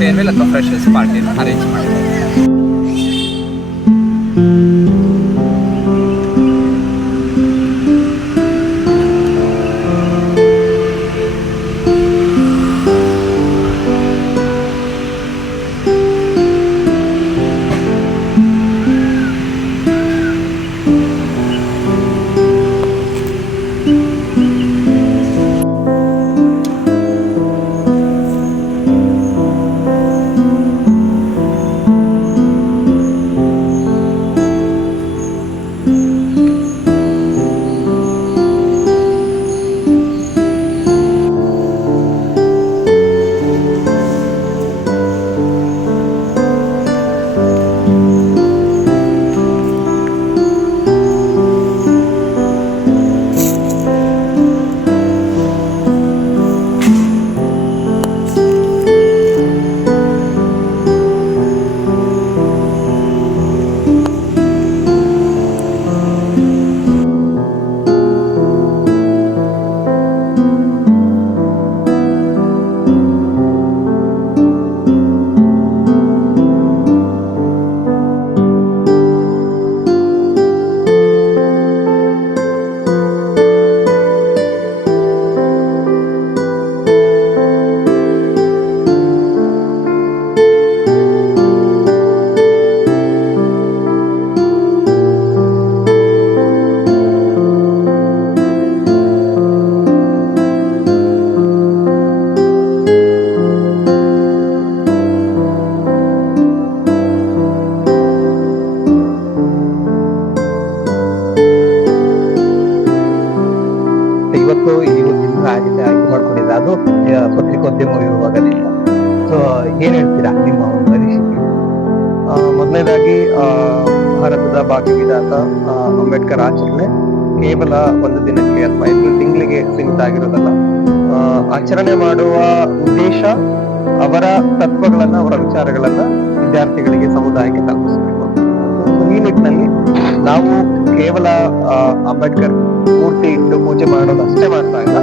ಫೇರ್ವೆಲ್ ಅಥವಾ ಫ್ರೆಶರ್ಸ್ ಪಾರ್ಟಿನ ಅರೇಂಜ್ ಮಾಡಿದ್ದೀವಿ. ಅದು ಪತ್ರಿಕೋದ್ಯಮ ವಿಭಾಗದಿಂದ. ಸೊ ಏನ್ ಹೇಳ್ತೀರಾ ನಿಮ್ಮ ಒಂದು ಅನಿಸಿಕೆ? ಮೊದಲನೇದಾಗಿ ಭಾರತದ ಭಾಗ್ಯವಿಧಾತ ಅಂಬೇಡ್ಕರ್ ಆಚರಣೆ ಕೇವಲ ಒಂದು ದಿನಕ್ಕೆ ಅಥವಾ 2 ತಿಂಗಳಿಗೆ ಸೀಮಿತ ಆಗಿರೋದಲ್ಲ. ಆಚರಣೆ ಮಾಡುವ ಉದ್ದೇಶ ಅವರ ತತ್ವಗಳನ್ನ, ಅವರ ವಿಚಾರಗಳನ್ನ ವಿದ್ಯಾರ್ಥಿಗಳಿಗೆ, ಸಮುದಾಯಕ್ಕೆ ತಲುಪಿಸಬೇಕು. ಈ ನಿಟ್ಟಿನಲ್ಲಿ ನಾವು ಕೇವಲ ಅಂಬೇಡ್ಕರ್ ಮೂರ್ತಿ ಇಟ್ಟು ಪೂಜೆ ಮಾಡೋದಷ್ಟೇ ಮಾಡ್ತಾ ಇಲ್ಲ,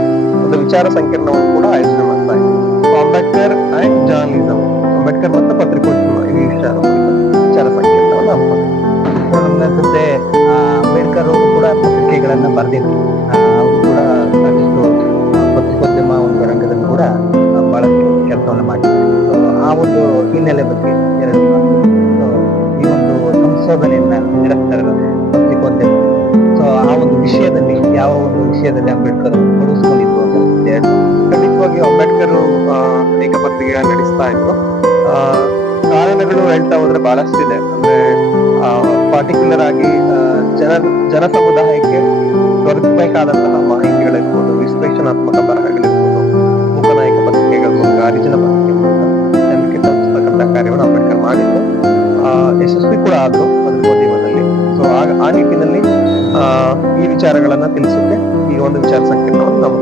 ಒಂದು ವಿಚಾರ ಸಂಕಿರಣವನ್ನು ಕೂಡ ಆಯೋಜನೆ ಮಾಡ್ತಾ ಇದ್ದೀವಿ. ಅಂಬೇಡ್ಕರ್ ಅಂಡ್ ಜರ್ನಲಿಸಂ, ಅಂಬೇಡ್ಕರ್ ಮತ್ತು ಪತ್ರಿಕೋದ್ಯಮ ಈ ವಿಚಾರ ಸಂಕಿರಣವನ್ನು ನಮ್ಗನ್ಸುತ್ತೆ ಅಂಬೇಡ್ಕರ್ ಅವರು ಕೂಡ ಪತ್ರಿಕೆಗಳನ್ನ ಬರೆದಿದ್ರು. ಅವರು ಕೂಡ ಸಾಕಷ್ಟು ಪತ್ರಿಕೋದ್ಯಮ ಒಂದು ರಂಗದಲ್ಲಿ ಕೂಡ ಬಹಳಷ್ಟು ಕೆಲಸವನ್ನು ಮಾಡಿದ್ದಾರೆ. ಸೊ ಆ ಒಂದು ಹಿನ್ನೆಲೆ ಬಗ್ಗೆ ಎರಡು ಈ ಒಂದು ಸಂಶೋಧನೆಯನ್ನ ನಡೆಸ್ತಾರೆ ಪತ್ರಿಕೋದ್ಯಮ. ಸೊ ಆ ಒಂದು ವಿಷಯದಲ್ಲಿ ಯಾವ ಒಂದು ವಿಷಯದಲ್ಲಿ ಅಂಬೇಡ್ಕರ್ ತೊಡಗಿಸ್ಕೊಂಡಿದ್ರು ಅಂತ ಖಂಡಿತವಾಗಿ ಅಂಬೇಡ್ಕರ್ ಅನೇಕ ಪತ್ರಿಕೆಗಳನ್ನ ನಡೆಸ್ತಾ ಇದ್ರು. ಕಾರಣಗಳು ಹೇಳ್ತಾ ಹೋದ್ರೆ ಬಹಳಷ್ಟಿದೆ. ಅಂದ್ರೆ ಪಾರ್ಟಿಕ್ಯುಲರ್ ಆಗಿ ಜನ ಸಮುದಾಯಕ್ಕೆ ದೊರಕಬೇಕಾದಂತಹ ಮಾಹಿತಿಗಳಿರ್ಬೋದು, ವಿಶ್ಲೇಷಣಾತ್ಮಕ ಬರಹಗಳಿರ್ಬೋದು, ಮೂಕನಾಯಕ ಪತ್ರಿಕೆಗಳ ಮೂಲಕ, ಹರಿಜನ ಪತ್ರಿಕೆ ಮೂಲಕ ಜನಕ್ಕೆ ತಲುಪಿಸ್ತಕ್ಕಂಥ ಕಾರ್ಯವನ್ನು ಅಂಬೇಡ್ಕರ್ ಮಾಡಿದ್ರು. ಯಶಸ್ವಿ ಕೂಡ ಆದ್ರು ಪತ್ರಿಕೋದ್ಯಮದಲ್ಲಿ. ಸೊ ಆ ನಿಟ್ಟಿನಲ್ಲಿ ಈ ವಿಚಾರಗಳನ್ನ ತಿಳಿಸುತ್ತೆ ಈ ಒಂದು ವಿಚಾರ ಸಂಕಿರಣವನ್ನು ನಾವು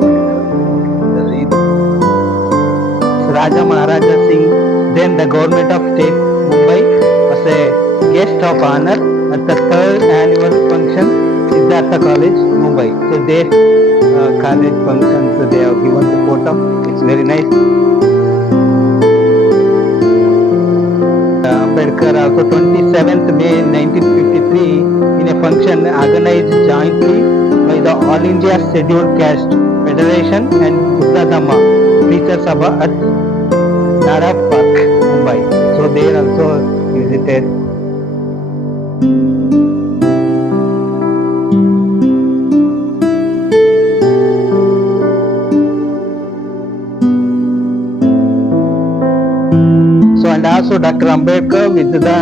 Raja Maharaja Singh, then the government of state Mumbai was a guest of honor at the 3rd annual function Siddhartha College, Mumbai. So their college functions, they have given the photo. It's very nice. Ambedkar also 27th May 1953 in a function organized jointly by the All India Scheduled Caste Federation and Buddha Dhamma Preacher Sabha at Nara Park, Mumbai. So they also visited. So and also Dr. Ambedkar with the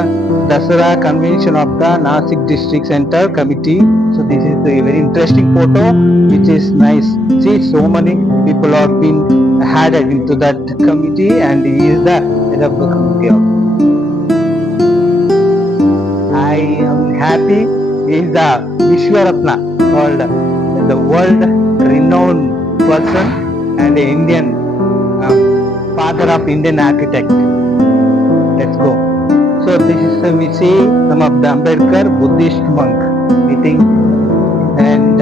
Dasara convention of the Nasik District Center Committee. So this is a very interesting photo which is nice. See, so many people have been added into that committee and he is the head of the committee. I am happy he is the Vishwaratna, called the world renowned person and the Indian father of Indian architect. Let's go. So this is we see some of the Ambedkar Buddhist monk meeting, and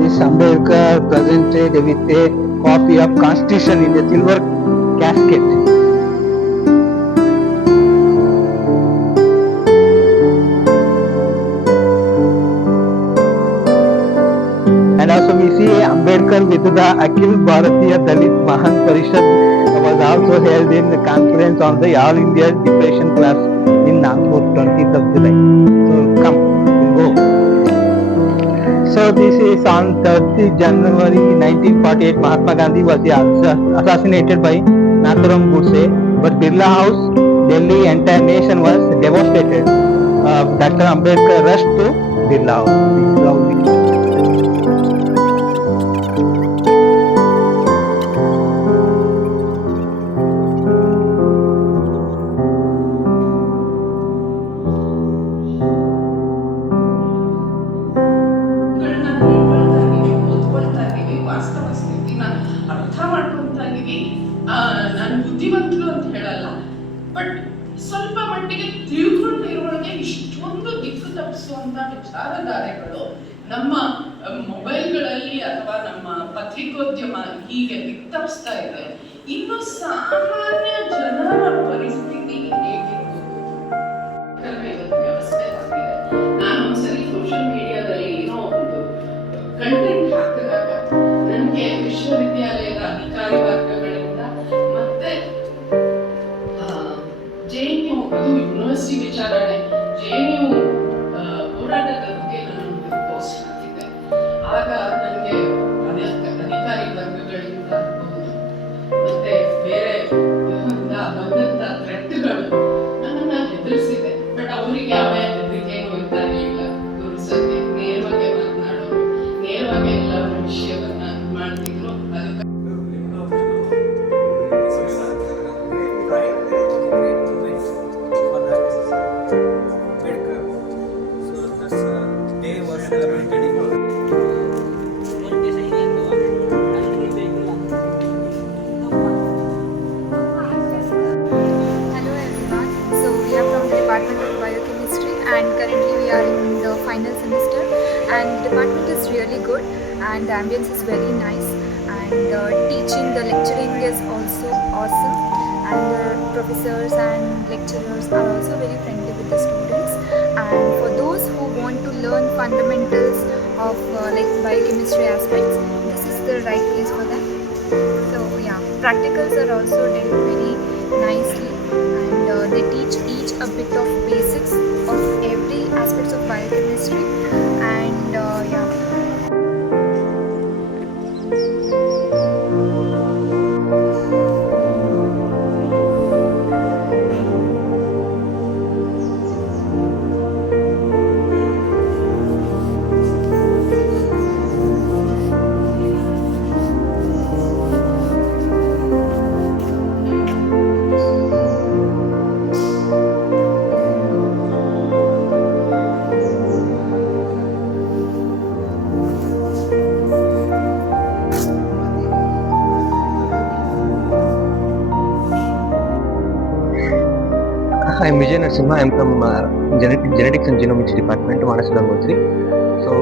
this Ambedkar presented with a copy of Constitution in a silver casket. And also we see Ambedkar with the Akhil Bharatiya Dalit Mahan Parishad was also held in the conference on the All India Depression class in Nagpur, 20th of July. So come, we'll go. So this is on 30th January 1948. Mahatma Gandhi was assassinated by Nathuram Godse, but Birla House, Delhi, entire nation was devastated. Dr. Ambedkar rushed to Birla House. This is how we ನಾನು ಬುದ್ಧಿವಂತರು ಅಂತ ಹೇಳಲ್ಲ, ಬಟ್ ಸ್ವಲ್ಪ ಮಟ್ಟಿಗೆ ತಿಳ್ಕೊಂಡಿರುವಾಗ ಇಷ್ಟೊಂದು ದಿಕ್ಕು ತಪ್ಪಿಸುವಂತ ವಿಚಾರಧಾರೆಗಳು ನಮ್ಮ ಮೊಬೈಲ್ಗಳಲ್ಲಿ ಅಥವಾ ನಮ್ಮ ಪತ್ರಿಕೋದ್ಯಮ ಹೀಗೆ ದಿಕ್ಕು ತಪ್ಪಿಸ್ತಾ ಇದೆ. ಇನ್ನು ಸಾಮಾನ್ಯ ಜನರ ಪರಿಸ್ಥಿತಿ ಹೇಗಿರ್ಬೋದು ವ್ಯವಸ್ಥೆ ಆಗಿದೆ. ನಾನು ಒಂದ್ಸರಿ ಸೋಷಿಯಲ್ ಮೀಡಿಯಾದಲ್ಲಿ ಏನೋ ಒಂದು ಕಂಟೆಂಟ್ ಹಾಕಿದಾಗ ನನಗೆ ವಿಶ್ವವಿದ್ಯಾಲಯದ ಅಧಿಕಾರಿ ವರ್ಗಗಳಿಂದ ಮತ್ತೆ JNU ಯೂನಿವರ್ಸಿಟಿ ವಿಚಾರಣೆ JNU ಹೋರಾಟದ ಬಗ್ಗೆ ನಾನು ಪೋಸ್ಟ್ ಹಾಕಿದ್ದೆ. ಆಗ ನನಗೆ ಅಧಿಕಾರಿ ವರ್ಗಗಳಿಂದ ಮತ್ತೆ ಬೇರೆ ಬಂದಂತ ಥ್ರೆಟ್ಗಳು Hello everyone. So we are from the Department of Biochemistry and currently we are in the final semester and the department is really good and the ambience is very nice and teaching, the lecturing is also awesome and the professors and lecturers are also very friendly with the students, and for those who want to learn fundamentals of like biochemistry aspects, this is the right place for them. So yeah, practicals are also done very nicely and they teach each a bit of basics of every aspects of biochemistry and yeah. I'm Vijay Narasimha. I'm from Genetics and Genomics Department, Manasa Gangotri. So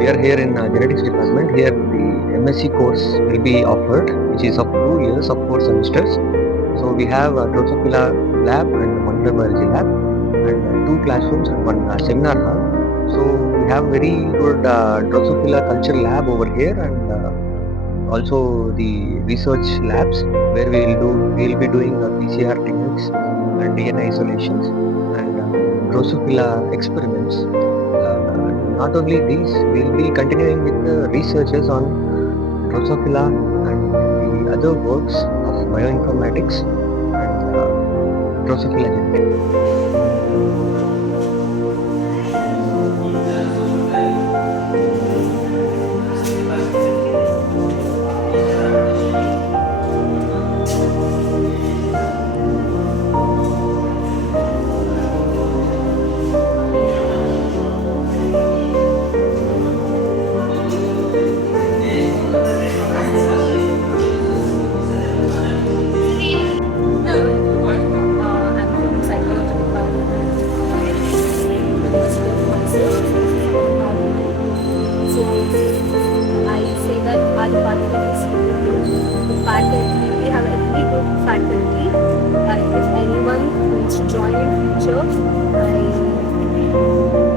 we are here in Genetics Department. Here the MSc course will be offered, which is of 2 years of 4 semesters. So we have a Drosophila lab and molecular biology lab and 2 classrooms and 1 seminar hall. So we have very good Drosophila culture lab over here and also the research labs where we will be doing PCR techniques and DNA isolations and Drosophila experiments. Not only these, we will be continuing with the researches on Drosophila and the other works of bioinformatics and Drosophila genetics.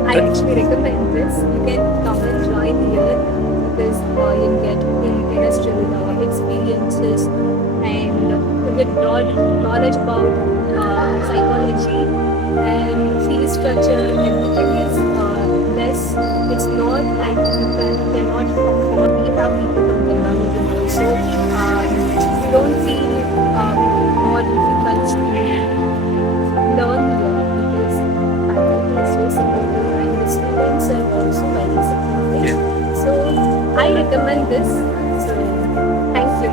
I actually recommend this. You can come and join here because you get industrial experiences and you get knowledge about psychology and fee structure. Everything is less. It's not like you cannot afford. We have people from the government, so you don't feel more difficult to learn here because faculty is so supportive and the students are also very supportive. So I recommend this. So thank you.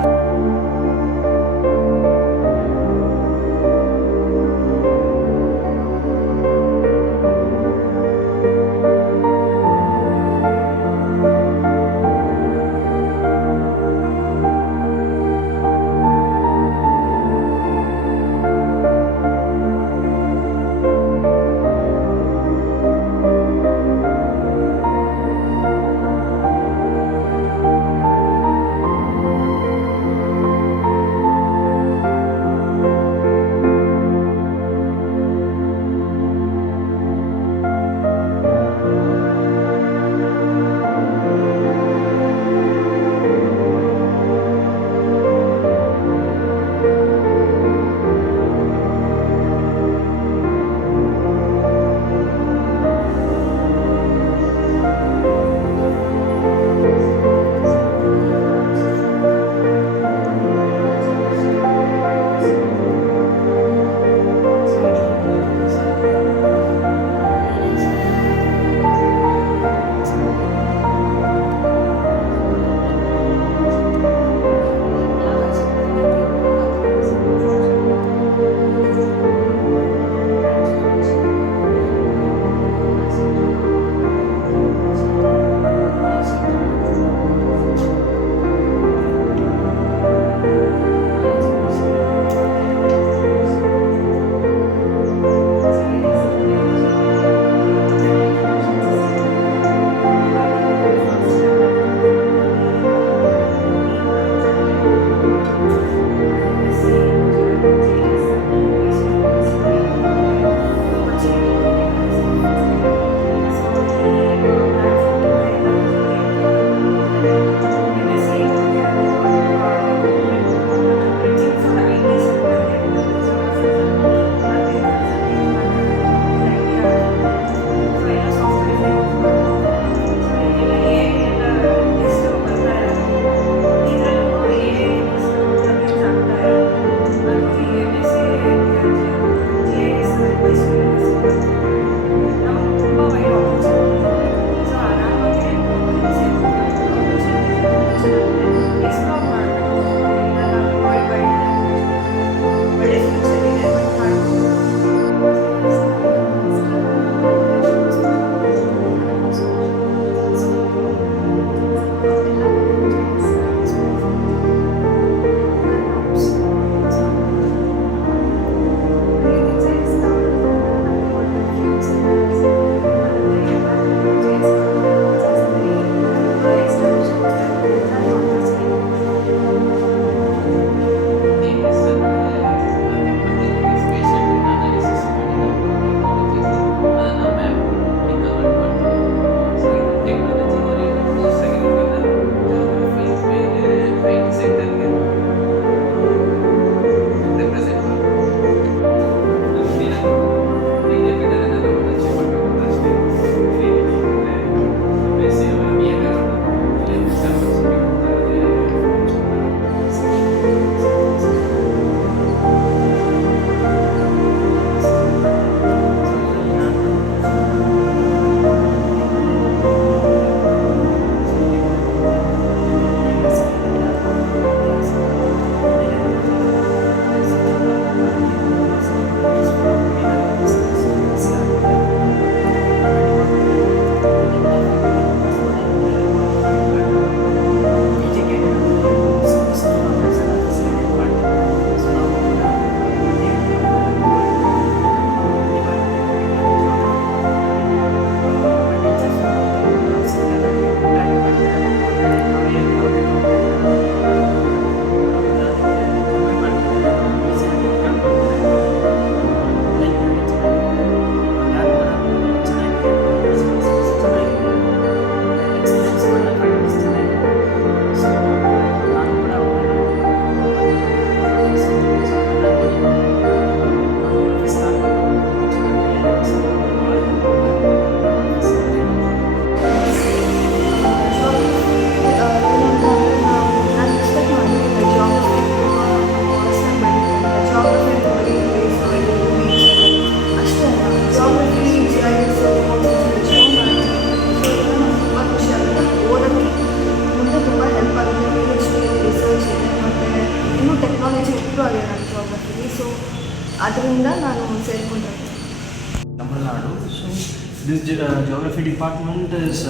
this geography department is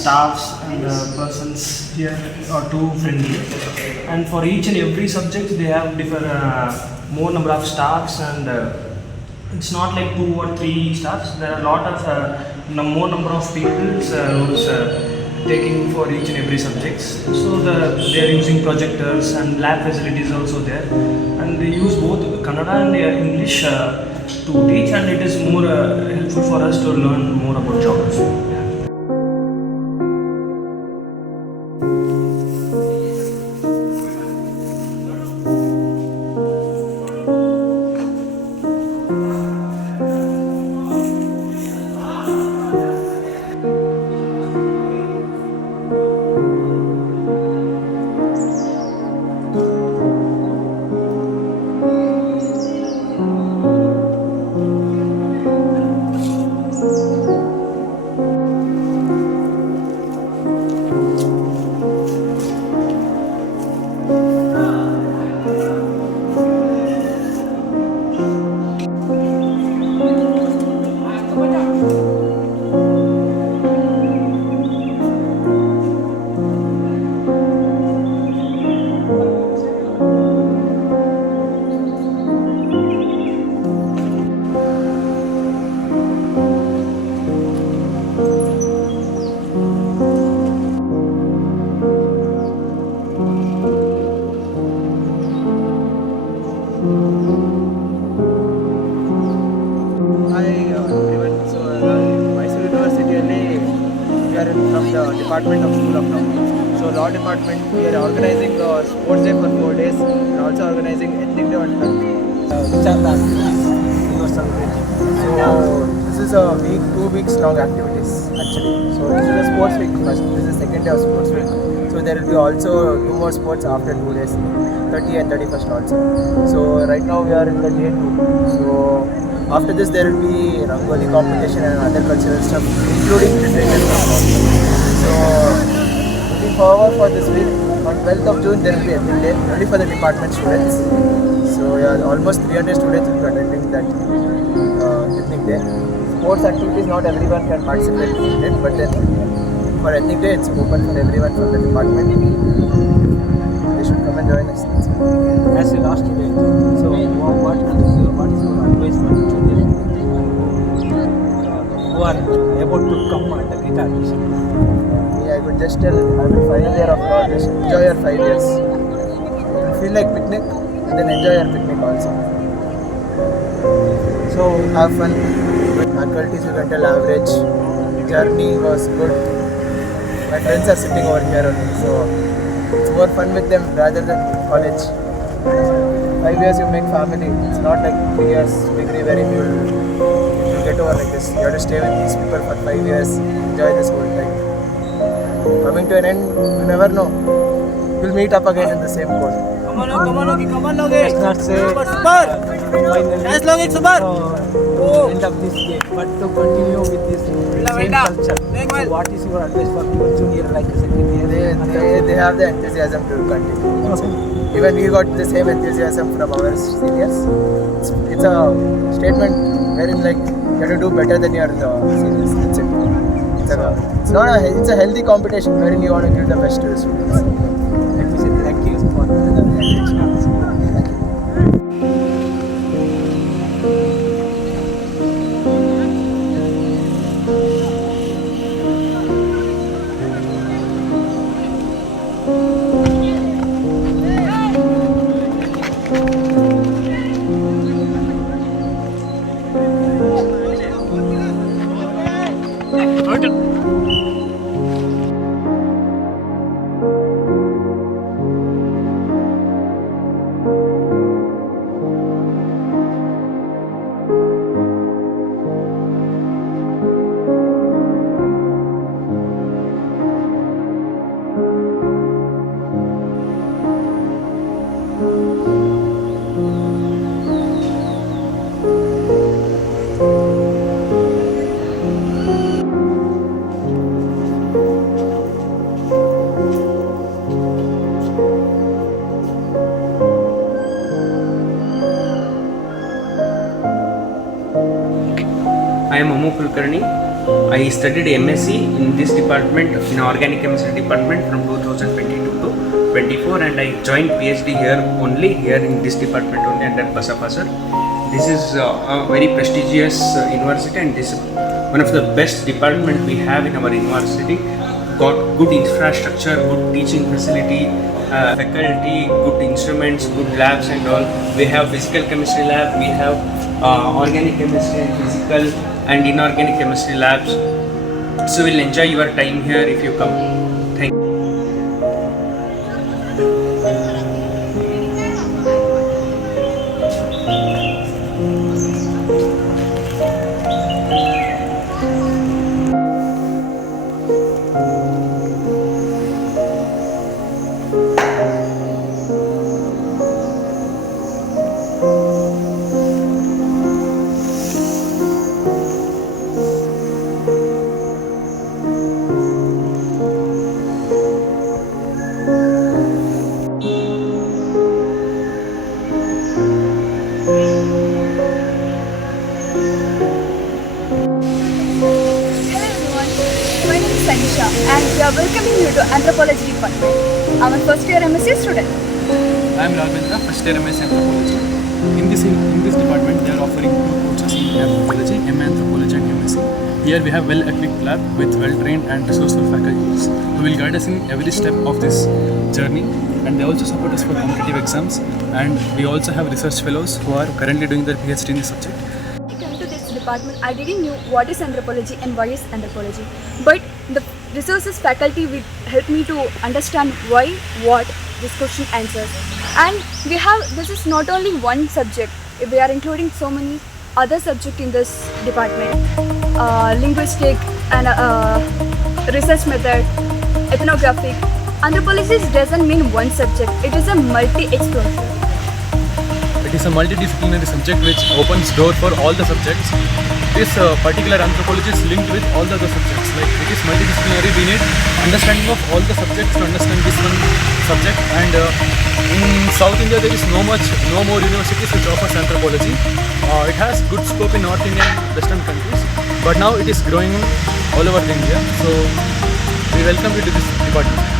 staffs and persons here are too friendly, and for each and every subject they have different more number of staffs, and it's not like 2 or 3 staffs. There are a lot of more number of people who's taking for each and every subjects. So they are using projectors and lab facilities also there, and they use both Kannada and English to teach, and it is more helpful for us to learn more about geography. Department of School of Law. So Law Department, we are organizing Sports Day for 4 days and also organizing Ethnic Day on 12th. Which are the activities you are celebrating? So this is a week, 2 weeks long activities actually. So this is a sports week first, this is the second day of sports week. So there will be also 2 more sports after 2 days, 30 and 31st also. So right now we are in the day 2. So after this there will be Rangoli competition and other cultural stuff, including literature stuff also. So looking forward for this week. On 12th of June there will be Ethnic Day, only for the department students. So yeah, almost 300 students will be attending that Ethnic Day. Sports activities, not everyone can participate in it, but then for Ethnic Day it's open for everyone from the department. They should come and join us. As a last date, so what is your advice for the children who are about to come at the guitar lesson? I would just tell, I'm in final year of law, just enjoy your 5 years. You feel like picnic, and then enjoy your picnic also. So have fun. Faculties you can tell average. Journey was good. My friends are sitting over here only, so it's more fun with them rather than college. 5 years you make family. It's not like 3 years degree where you will get over like this. You have to stay with these people for 5 years, enjoy this whole time. Coming to an end, you never know. We'll meet up again in the same course. Come on, let's not say finally end of this day, but to continue with this same culture. So what is your advice for your junior like second year? They have the enthusiasm to continue. Even we got the same enthusiasm from our seniors. It's a statement wherein like you have to do better than your seniors. That's it. It's a healthy competition wherein you want to give the best to the students. Let me say thank you for the attention. I am Amu Kulkarni. I studied MSc in this department, in organic chemistry department from 2022 to 24, and I joined PhD here in this department only under Basappa sir. This is a very prestigious university, and this is one of the best department we have in our university. Got good infrastructure, good teaching facility, faculty, good instruments, good labs and all. We have physical chemistry lab, we have organic chemistry and physical and inorganic chemistry labs. So we'll enjoy your time here if you come. Thank you. And we are welcoming you to Anthropology Department. I'm a first year MSc student. I am Ravindra, first year MSc Anthropology. In this department, they are offering 2 courses in Anthropology, MA Anthropology and MSc. Here we have well-equipped lab with well-trained and resourceful faculties who will guide us in every step of this journey, and they also support us for competitive exams, and we also have research fellows who are currently doing their PhD in this subject. When I came to this department, I didn't know what is anthropology and why is anthropology, but the resources faculty will help me to understand why, what this question answers. And this is not only one subject, we are including so many other subjects in this department. Linguistic and research method, ethnographic. Anthropology doesn't mean one subject, it is a multi-exposure. It is a multidisciplinary subject which opens door for all the subjects. This particular anthropology is linked with all the other subjects. Like it is multidisciplinary, we need understanding of all the subjects to understand this one subject. And in South India there is no more universities which offers anthropology. It has good scope in North India and Western countries, but now it is growing all over India. So we welcome you to this department.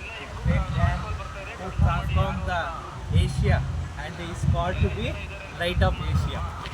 great man who transformed the Asia and is called to be light of Asia.